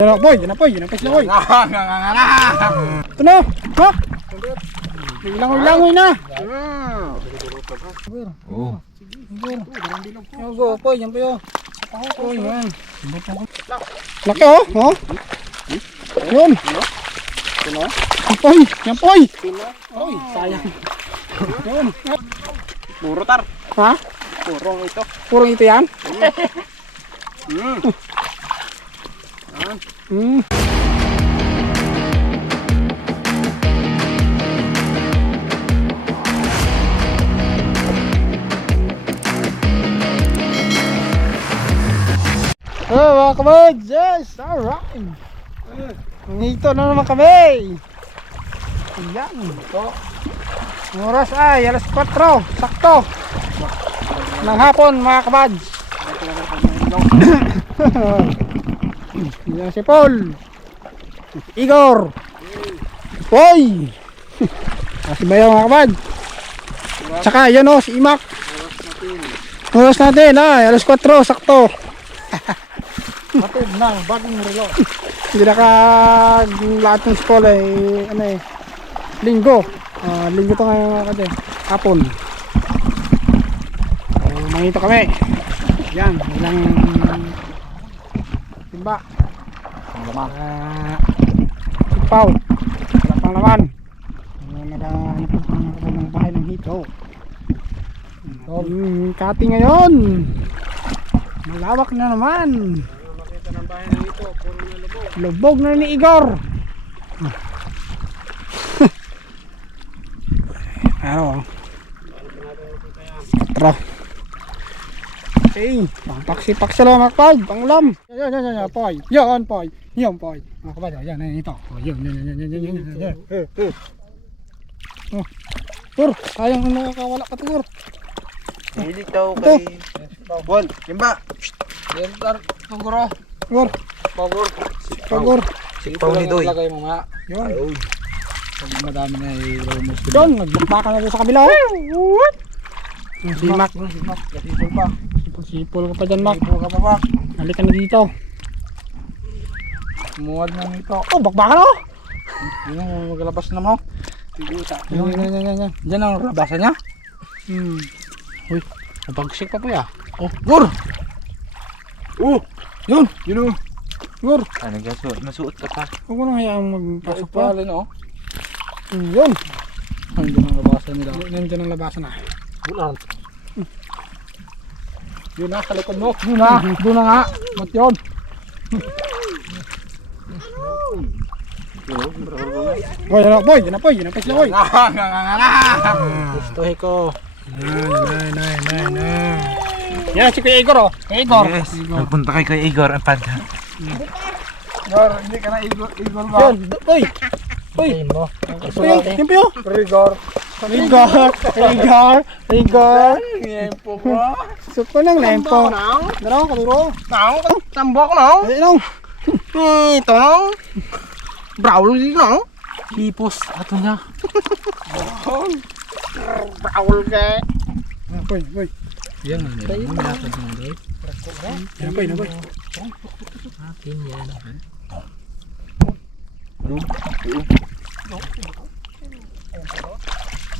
Yan na, boy, yan na, boy, yan na, sila, boy. Ito na, ha? Langoy-langoy na. Oo. Yan po, boy, yan po yun. Oh, yan. Laki, oh, oh. Yun. Yan, boy, yan, boy. Oy, sayang. Yun. Puro tar. Ha? Purong ito. Purong ito yan? Oh, mga kabads, yes, alright. Nandito na naman kami. Ayan. Ang oras ay alas 4, sakto. Ng hapon, mga kabads. Yan si Paul, Igor, Boy, si Bayaw, mga kabads. Tsaka yan o, si Imak. Oras natin ay alas 4, sakto. Matid na, bagong relo. Hindi lahat ng school ay ano eh, linggo. Linggo to ngayon kasi hapon. Mangito kami. Yan, ilang timba. Sipaw. Wala pang laman. Naghahanap ng bahay ng hito. Kati ngayon. Malawak na naman. Makita ng bahay ng ito, puro na lubog. Lubog na ni Igor. Ano? Tara. Okay, paksi-paksi lang mga kapag, pangulam. Yan, poy. Yan, poy. Yan, poy. Mga kapag, yan, ito. Yan. Oh. Tur, sayang ang nakakawala ka, Tur. Hindi daw kay... Bon, kimba. Yan tar, tugro. Tur, Tur. Sipaw ni Doy. Lagay mo nga. Yun. Pag madami na i-romos. Yun, nagbakbakan na doon sa kabila. Si Mac. Kasipol pa. Sipol ka pa dyan, Mac. Kasipol ka pa ba? Halika na dito. Muwad na nito. Oh, bakbakan oh. Yun ang maglabas na mo. Yan. Diyan ang labasan niya. Uy, napagsik pa po ya. oh, Gur. Yun. Gur. Ano nasuot ka pa? Huwag mo nang hayaang magpasok pa. Pala no. Yun. Nandiyan ang labasan nila. Nandiyan ang labasan na. Bulan. Yun na, sa likod mo. Doon na nga. Mat yun. Boy, yan na po sila, boy. Gusto ko. Yan, si Kuya Igor, oh. Kuya Igor. Yes, nagpunta kay Kuya Igor ang pad. Gar, hindi ka na Igor ba? Yan, boy. Boy. Yan po yun. Rigor. Igor. Lempo ba? Suko ng lempo. Dalaw, kaduro. Tambok no? Ayun, Ito no? Brawl no? hipos. Ato niya. Brawl ka. Boy. Yan ang nila. Malapad mo doy. Yan, boy. Akin yan.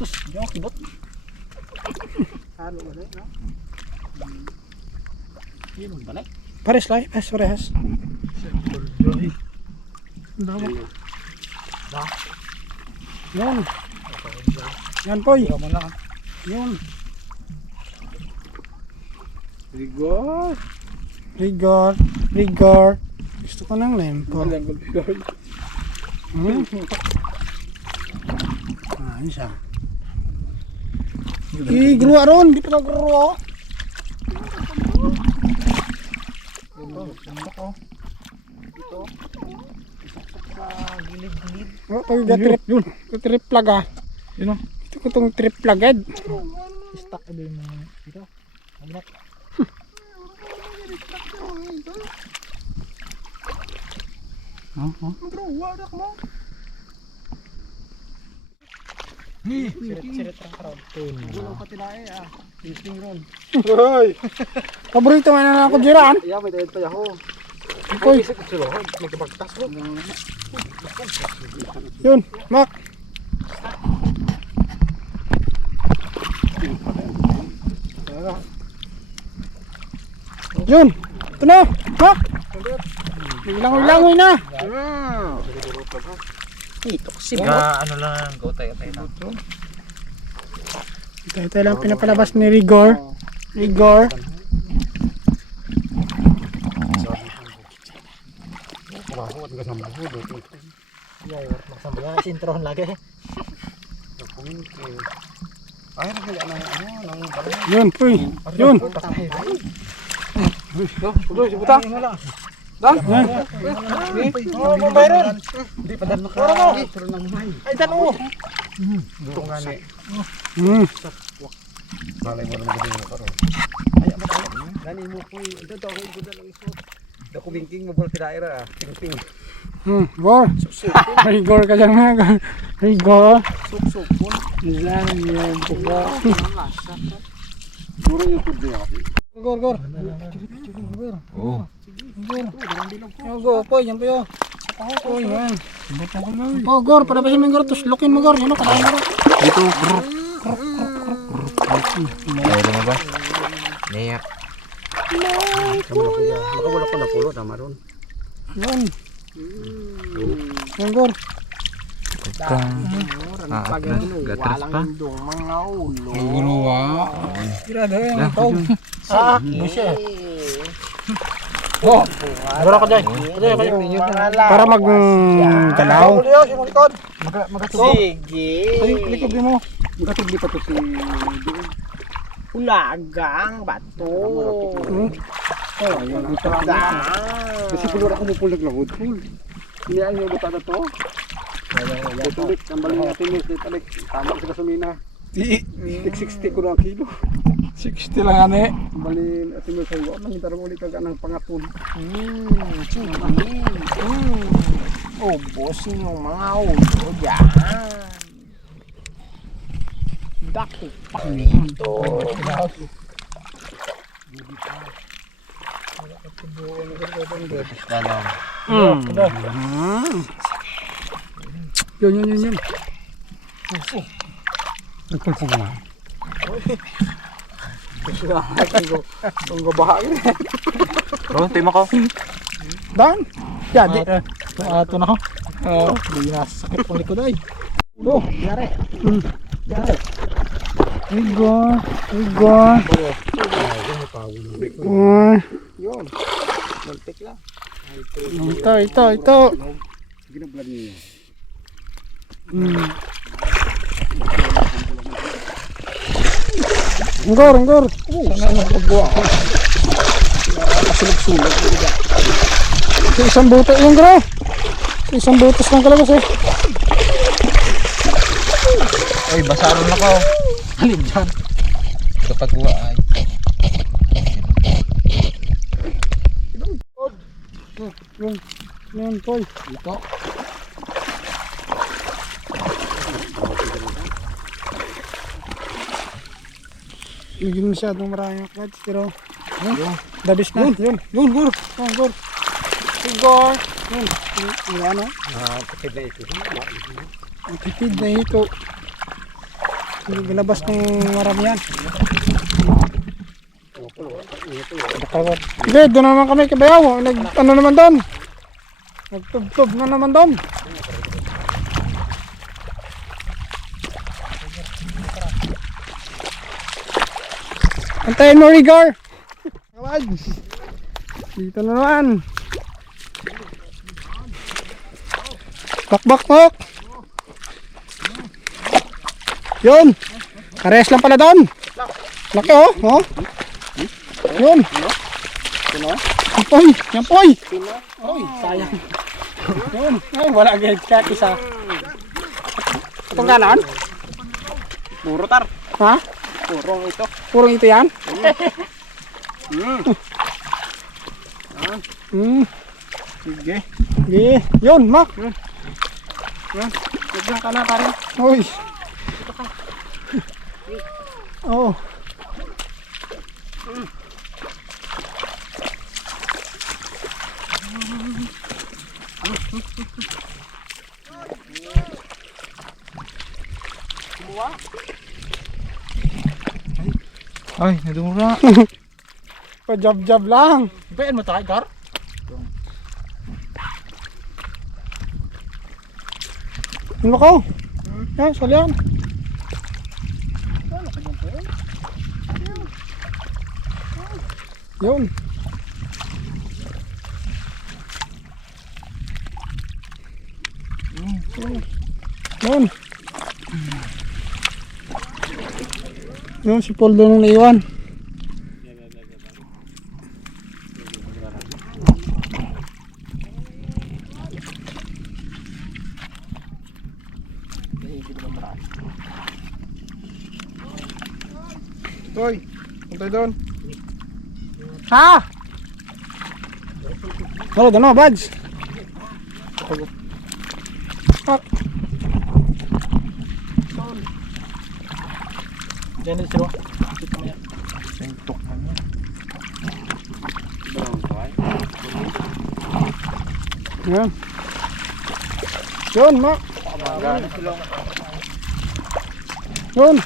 Sus, yung kibot. Halo ba no? Yan ang balay. Parehas. Yan, boy. Yun. Rigor. Gusto ko ng lempo. Ano siya? Igruwa ron, di pa nagruwa. Oh, pag trip yun. Trip plug ah. Yun o. Ito ko itong trip plugad. Stuck na din mo dito. Agnak. Wadak mo. Sirit ang karoon. Gulong pati na ah. Isling ron. Paborito nga na ako jiraan. Yeah, may dahil pa ako. Uy. Yun, Mac. Yun. Ito na, Mac. Langoy-langoy na. Ito kasi Ano lang, go tayo lang. Ito lang pinapalabas ni Rigor. Rigor. Sintrohan lagi. Yun, puy. Yun. Ulo, si buta. Dan. Oh, Byron. Hindi pa dan maka. Ay, dan oh. Ito nga ni. Malay mo naman din mo karon. Ay, gani mo ko. Ito daw ko igudan lang iso. Dako bingking mo bol piraira. Ping. Gor. Rigor ka dyan nga. Rigor. Sup. Lang yan. Puro YouTube dia. Gor. Oo. Go, poy, yan po yun. Poy, yan. Oh, Gor, palabasin mo yung Gor. Tapos lukin mo, Gor. Yan o, kalahin mo, Gor. Dito. Ayaw mo ba? Naya. Makawala ko na pulo tama ron. Yan. Yan, Gor. Gatras pa. Mga ulo. Tirada yan. Ikaw. Busya. Oh, Gora ko dyan. para mag-galaw. Sige. Likod mo. Magatugli pa to si Ulagang bato. ayun. Kasi kulura ako mupulag lang wood pool. Hindi ay yung buta na to. Tulik, tambalin natin yung talik. Tama sila sa mina. 60 ko na ang kilo. 60 lang, ane. Tambalin at yung sayo. Nangintar mo ulit ka ng pangatun. Ubusin yung mga ulo dyan. Dako pa nito. Yun. Nagpulpong na. Ang gabahagi. Ron, tayo mo ko. Dan. Jadi. Ito na ako. Hindi na sakit pang likod ay. Oh, Yari. Rigor. Yun. Muntik lang. Ito. Ginablan niyo. Anggor. Sana nagbuwa ako. Sulog. Sa isang buto yung Gro. Sa isang butos lang kalabas eh. Ay, basaron na ko. Alin dyan? Kapag uwa ay. Yan, Poy. Ito. Hindi masyadong maraming akad, pero dabis na. Yun, Gor. Gor. Yun. Yung ano? Kapit na ito. Ang tipid na hito. Hindi galabas ng maramihan. Sige, doon naman kami kabayaw. Ano naman doon? Nagtub-tub na naman doon. Antayin mo, Rigor. Kawad. Dito na naman. Bak. Yun. Kares lang pala doon. Laki oh. Yun. Yan poy. Oy, sayang. Yun. Ay, wala agad kahit isa. Itong ganon? Puro tar. Ha? Purong ito. Purong ito yan? Sige. Sige. Yun, Mac. Bigyan ka na pare. Uy. Oh. Ay, nadumura. Pa-jab-jab lang. Ibayan mo tayo, Gar? Ano ko? Yan, salihan. Yun. Yun. Yun, si Paul doon nung naiwan. Toy, punta doon. Ha? Halo, doon o, Bads. Diyan na sila. Dito mo yan. Sentok na niya. Yan. Yun, ma. Yun.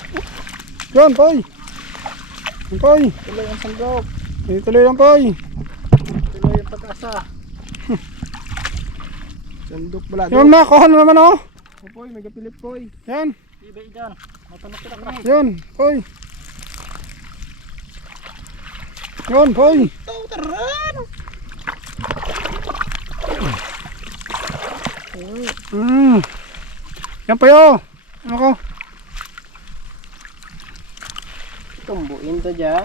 Yun, Toy. Yun, Toy. Tuloy ang sanggop. Tuloy lang, Toy. Tuloy ang pag-asa. Sandok bala. Yun, ma. Kuha na naman, oh. Poy, may kapilit poy. Yan. Ibay dyan. Matanok kita ka. Yun, Toy. Yun, Toy. Yan pa yo. Ano ko? Tumbuin to dyan.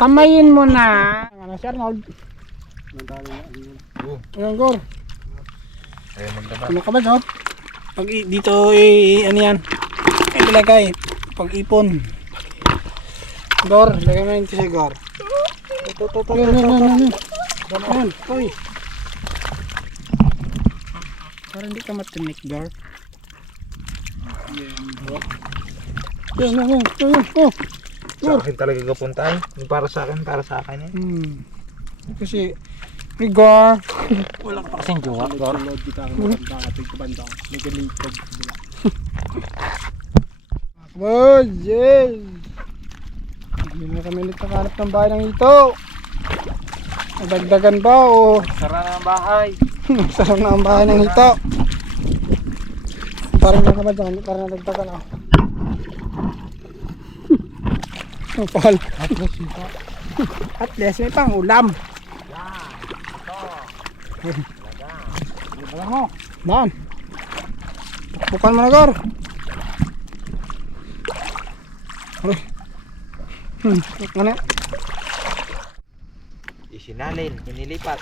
Kamayin mo na. Ano si Arnold? Ayan, Gor. Ayaw maglaba. Ano ka ba, so? Pag dito, ano yan? Ilagay. Pag-ipon. Gor, lagay mo yung tisi, Gor. Yan. Yan, Toy. Para hindi ka matinik, Gor. Yan. Oh. Sa akin talaga kapuntahan. Yung para sa akin eh. Kasi, Gor. Wala pa kasing jowa, Gar. Load kita ang maganda ating kabanda. May galipag. Boys, yes. Hindi na kami nagkakanap ng bahay ng ito. Nadagdagan ba o Sara na ang bahay. sarap na ang bahay ng ito? Parang nakamad dyan, parang nadagdagan ako. Paul. At least may pang ulam. Wala mo. Man. Bukan mo na, Gor. Ano? Isinalin, inilipat.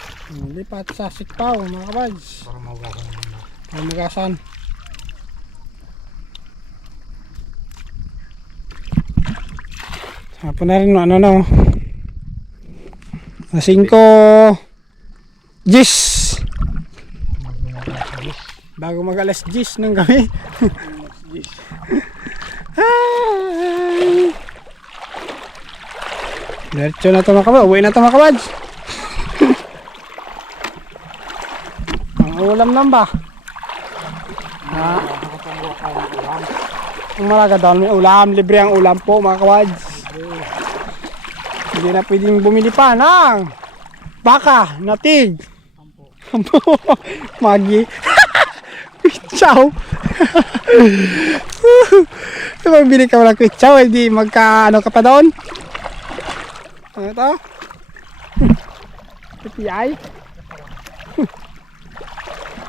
Lipat sa sikpaw, mga kabads. Para maugasan naman. Para magasan. Hapon na rin, ano na, oh. 5 Gis. Bago mag alas 10 ng gabi. Hi. Diretso na ito, mga kabads. Uwi na ito, mga kabads. Ang ulam lang ba? Ha? Ang malaga daw may ulam. Libre ang ulam po, mga kabads. Hindi na pwedeng bumili pa ng baka, natig. Magi. Ciao. Kapag bili ka wala kwitsaw, hindi magka ano ka pa doon. Ano ito? PPI.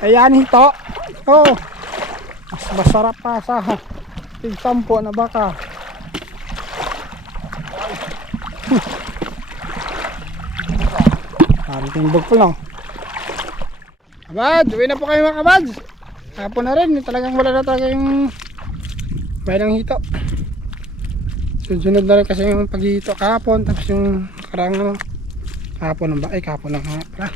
Ayan hito. Oh. Mas masarap pa sa tig-10 na baka. Parang timbog po lang. Kabad, uwi na po kayo mga kabad. Hapon na rin, talagang wala na talaga yung bahay ng hito. Sunod na rin kasi yung paghihito kahapon, tapos yung karang ano, kahapon ng bahay, kahapon ng nga pala.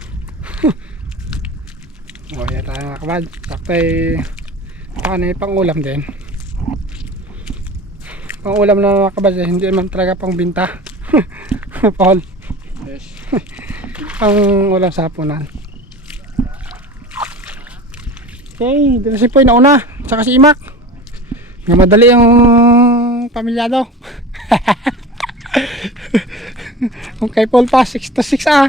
O, yan tayo mga kabad. Sakto ay may pang ulam din. Ang ulam na mga kabad, hindi naman talaga pang binta. Paul. Yes. Ang ulam sa hapunan. Okay, dito si Poy nauna, tsaka si Imak. Nga madali ang pamilyado. Kung kay Paul pa, 6 to 6 ah.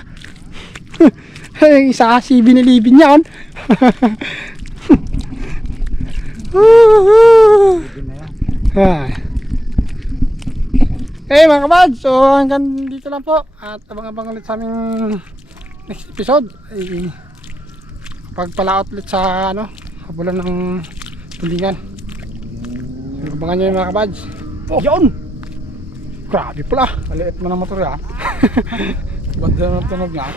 Yung isa si binilibin niya on. Ay. Okay mga kabad, so hanggang dito lang po. At abang-abang ulit sa aming next episode. Ay, pagpalaot ulit sa ano, habulan ng tulingan. Abangan nyo yung mga kabads. Oh, yun! Grabe pala. Maliit mo ng motor ya. Banda ng tunog niya.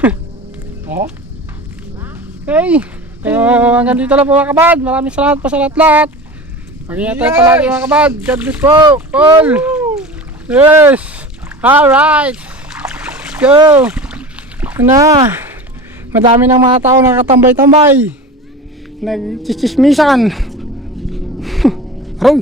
Oh. Okay. So hanggang dito lang po mga kabad. Maraming salamat po sa lahat-lahat. Mag-ingat tayo palagi mga kabad. God bless po. All. Yes. Alright. Let's go. Ito na. Madami ng mga tao nakatambay-tambay. Nagchichismisan. Aroy.